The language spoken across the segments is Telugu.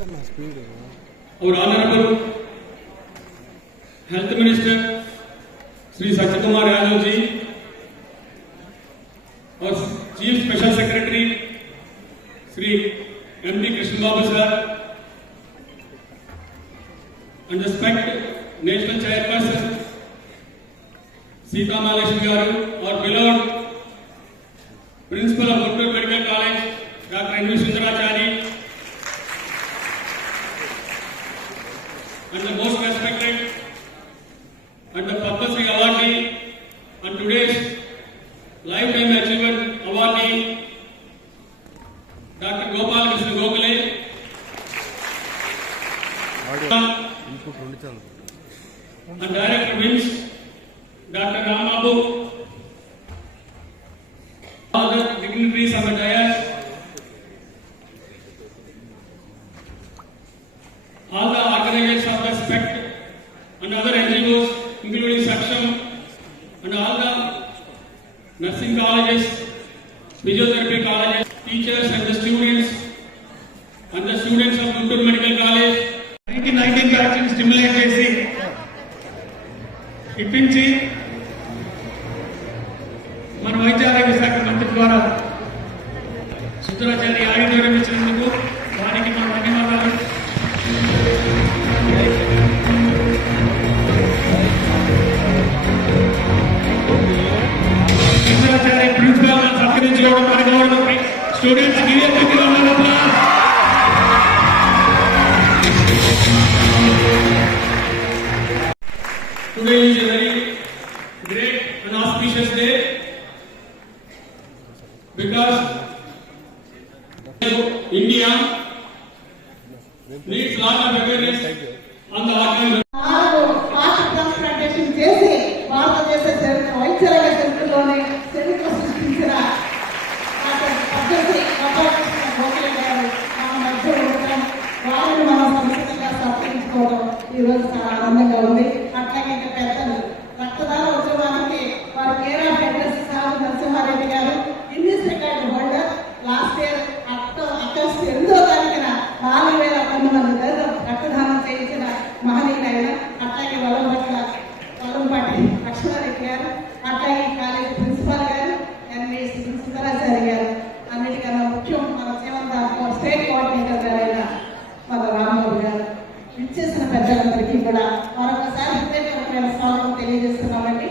Our Honorable Health Minister Sri Satyakumar Yadav ji, our Chief Special Secretary Sri M.D. Krishna Babu sir, and respect National Chairperson Sita Maleshwari garu, our beloved Principal of Gurgaon Medical College Dr. N.V. Sundarachari, and the most respected and the Padma Shri awardee and today's Lifetime Achievement awardee Dr. Gopal Krishna Gokhale, and Director Wins Dr. Ram Babu, all the dignitaries on the dais, all the organizers of the SPECT and other NGOs, including Saksham, and all the nursing colleges, physiotherapy colleges, teachers and the students of Gurgaon Medical College. 19 vaccine stimulate చేసి ఇప్పించి మన వైద్య ఆరోగ్య శాఖ మంత్రి ద్వారా సుందరాచారి ఆడిటోరియం ఇచ్చినందుకు వారికి మన ధన్యవాదాలు. సుందరాచారి ప్రిన్సిపాల్ సత్కరించుకోవడం మనకోవడం students Today is a very great and auspicious day because India needs a lot of awareness on the organ. Heart transplantation చేసి భారతదేశ వైద్య రంగ చరిత్రలోనే చరిత్ర సృష్టించిన పద్ధతి గోఖలే గారు మన మధ్య ఉండడం, వారిని మనం సంస్కృతిగా సత్కరించుకోవడం ఈరోజు చాలా ఆనందంగా ఉంది. అట్లాగే ఇంకా పెద్దలు రక్తదాన ఉద్యమానికి వారి కేర్ ఆఫ్ అడ్రస్ సాగు నరసింహారెడ్డి గారు Guinness record holder. Last year August 8వ తారీఖున 4,000 మంది రక్తదానం చేయించిన మహనీయులైన, అట్లాగే వలంపాటి లక్ష్మారెడ్డి గారు, అట్లాగే కాలేజీ ప్రిన్సిపాల్ గారు ఎన్వి సుందరాచారి గారు, అన్నిటికన్నా ముఖ్యం మన జీవన స్టేట్ కోఆర్డినేటర్ గారైన మన రాంబాబు గారు, ఇచ్చేసిన పెద్దలందరికీ కూడా మరొకసారి హృదయపూర్వకమైన స్వాగతం తెలియజేస్తున్నామండి.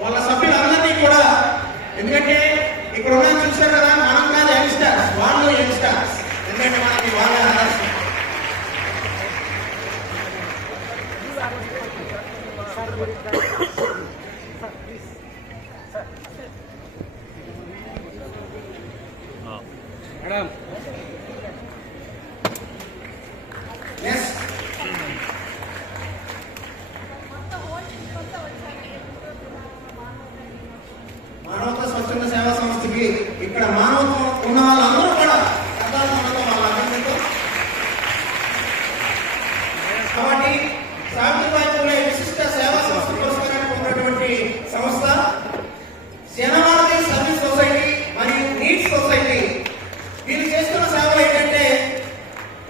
వాళ్ళ సభ్యులందరినీ కూడా, ఎందుకంటే ఇక్కడ ఉన్న చూసారు కదా, మనం కాదు యంగ్స్టర్స్, వాళ్ళు యంగ్స్టర్స్, ఎందుకంటే మనకి వాళ్ళ మేడం మానవతా స్వచ్ఛంద సేవా సంస్థకి ఇక్కడ మానవత్వం ఉన్న వాళ్ళందరూ కూడా కాబట్టి సావిత్రిబాయి పూలే విశిష్ట సేవా సంస్థ పురస్కారాన్ని పొందినటువంటి సంస్థ జనవాది సర్వీస్ సొసైటీ మరియు నీడ్స్ సొసైటీ. వీళ్ళు చేస్తున్న సేవలు ఏంటంటే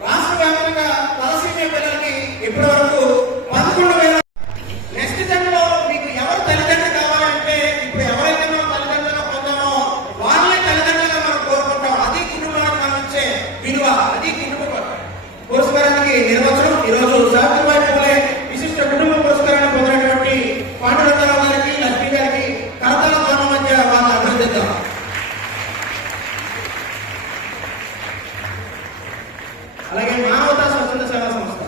రాష్ట్ర వ్యాప్తంగా తలసీమియా పిల్లలకి ఇప్పటి వరకు 11,000. నెక్స్ట్ జన్మలో మీకు ఎవరు తల్లిదండ్రులు కావాలంటే ఇప్పుడు ఎవరైతే మనం తల్లిదండ్రులుగా పొందామో వాళ్ళే తల్లిదండ్రులుగా మనం కోరుకుంటాం. అది కుటుంబానికి మనం ఇచ్చే విలువ, అది కుటుంబ పురస్కారానికి నిర్వచనం. ఈరోజు సావిత్రిబాయి పూలే విశిష్ట కుటుంబ పురస్కారాన్ని పొందినటువంటి పాండురంగారావు గారికి, లక్ష్మి గారికి కరతాల ధ్వనుల మధ్య వాళ్ళని అభినందిద్దాం. అలాగే మానవతా స్వచ్ఛంద సేవా సంస్థ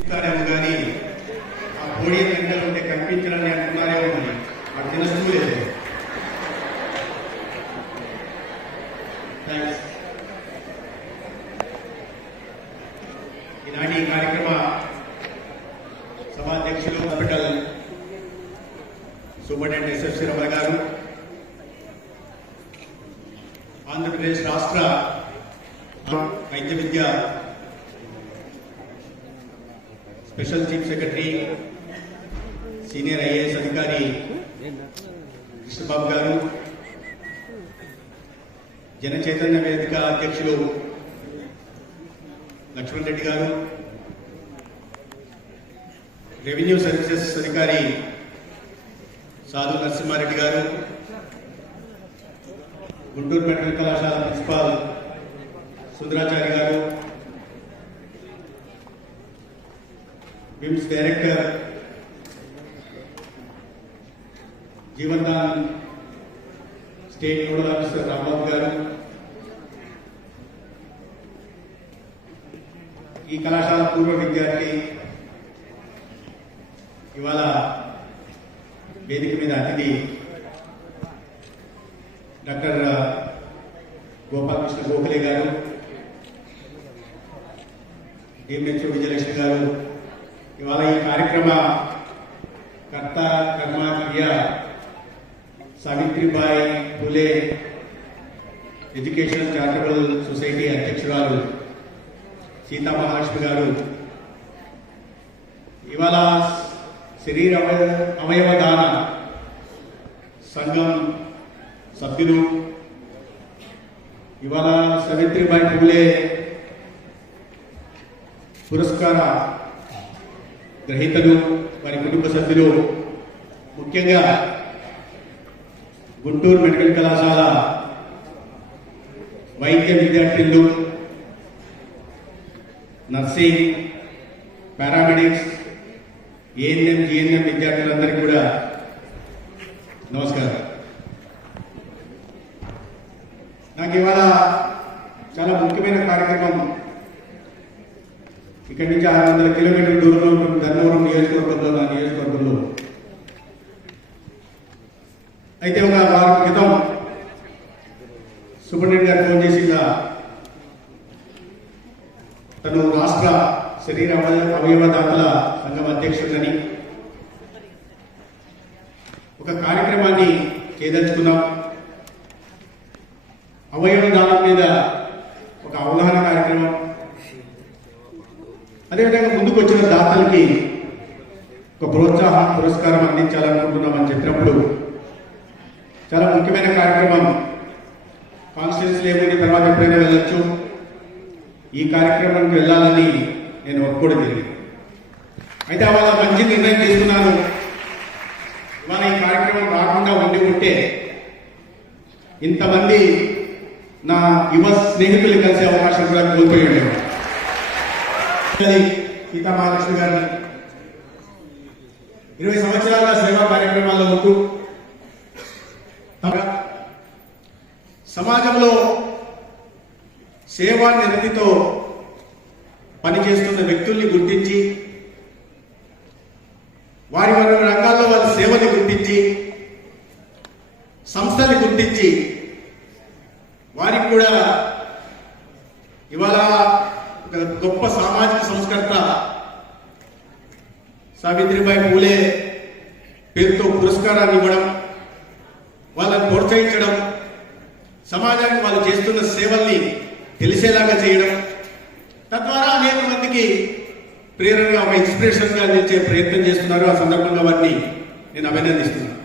ఇస్తారేమో కానీ ఆ పోడియం ఎండలు ఉంటే కనిపించాలని అంటున్నారేమో అని వాడు తెలుస్తూ లేదు. ఈనాటి ఈ కార్యక్రమ సభాధ్యక్షులు హాస్పిటల్ సూపరింటెండెంట్ ఎస్ఎఫ్సి రమణ గారు, ఆంధ్రప్రదేశ్ రాష్ట్ర వైద్య విద్య special chief secretary senior IAS అధికారి కృష్ణబాబు గారు, జన చైతన్య వేదిక అధ్యక్షులు లక్ష్మణ్ రెడ్డి గారు, రెవెన్యూ సర్వీసెస్ అధికారి సాధు నరసింహారెడ్డి గారు, గుంటూరు మెడికల్ కళాశాల ప్రిన్సిపాల్ సుందరాచారి గారు, విమ్స్ డైరెక్టర్ జీవన్ దాన్ స్టేట్ నోడల్ ఆఫీసర్ రాంబాబు గారు, ఈ కళాశాల పూర్వ విద్యార్థి, ఇవాళ వేదిక మీద అతిథి డాక్టర్ గోపాలకృష్ణ గోఖలే గారు, డిఎంహెచ్ఓ విజయలక్ష్మి గారు, ఇవాళ ఈ కార్యక్రమ కర్త కర్మ క్రియ Savitribai Phule educational charitable society అధ్యక్షురాలు సీతామహాలక్ష్మి గారు, ఇవాళ శరీర అవయవ దాన సంఘం సభ్యులు, ఇవాళ సావిత్రిబాయి పూలే పురస్కార గ్రహీతలు, వారి కుటుంబ సభ్యులు, ముఖ్యంగా గుంటూరు మెడికల్ కళాశాల వైద్య విద్యార్థులు, నర్సింగ్, పారామెడిక్స్, ఏఎన్ఎం, జిఎన్ఎం విద్యార్థులందరికీ కూడా నమస్కారం. నాకు ఇవాళ చాలా ముఖ్యమైన కార్యక్రమం. ఇక్కడి నుంచి 600 కిలోమీటర్ల దూరంలో ఉంటుంది ధర్మవరం నియోజకవర్గంలో, నా నియోజకవర్గంలో. అయితే ఒక వారం క్రితం సూపరింటెండెంట్ గారు ఫోన్ చేసి తను రాష్ట్ర శరీర అవయవదాతల సంఘం అధ్యక్షుడని ఒక కార్యక్రమాన్ని చేయదలుచుకున్నాం. అవయవ దానం మీద ఒక అవగాహన కార్యక్రమం, అదేవిధంగా ముందుకు వచ్చిన దాతలకి ఒక ప్రోత్సాహ పురస్కారం అందించాలనుకుంటున్నామని చెప్పినప్పుడు చాలా ముఖ్యమైన కార్యక్రమం. కాన్స్టిట్యూన్సీ లేకుండా తర్వాత ఎప్పుడైనా వెళ్ళొచ్చు, ఈ కార్యక్రమానికి వెళ్ళాలని నేను ఒప్పుకోవడం జరిగింది. అయితే వాళ్ళ మంచి నిర్ణయం తీసుకున్నాను. ఇవాళ ఈ కార్యక్రమం రాకుండా ఉండి ఉంటే ఇంతమంది నా యువ స్నేహితులు కలిసే అవకాశం కూడా కోల్పోయి ఉండేవారు. సీతామహాలక్ష్మి గారిని 20 సంవత్సరాలుగా సేవా కార్యక్రమాల్లో ఉంటూ సమాజంలో సేవా నిరతితో పనిచేస్తున్న వ్యక్తుల్ని గుర్తించి, వారి వారి రంగాల్లో వాళ్ళ సేవని గుర్తించి, సంస్థల్ని గుర్తించి, వారికి కూడా ఇవాళ ఒక గొప్ప సామాజిక సంస్కర్త సావిత్రిబాయి పూలే పేరుతో పురస్కారాన్ని ఇవ్వడం, వాళ్ళని ప్రోత్సహించడం, సమాజానికి వాళ్ళు చేస్తున్న సేవల్ని తెలిసేలాగా చేయడం, తద్వారా అనేక మందికి ప్రేరణగా, ఒక ఇన్స్పిరేషన్గా నిలిచే ప్రయత్నం చేస్తున్నారు. ఆ సందర్భంగా వారిని నేను అభినందిస్తున్నాను.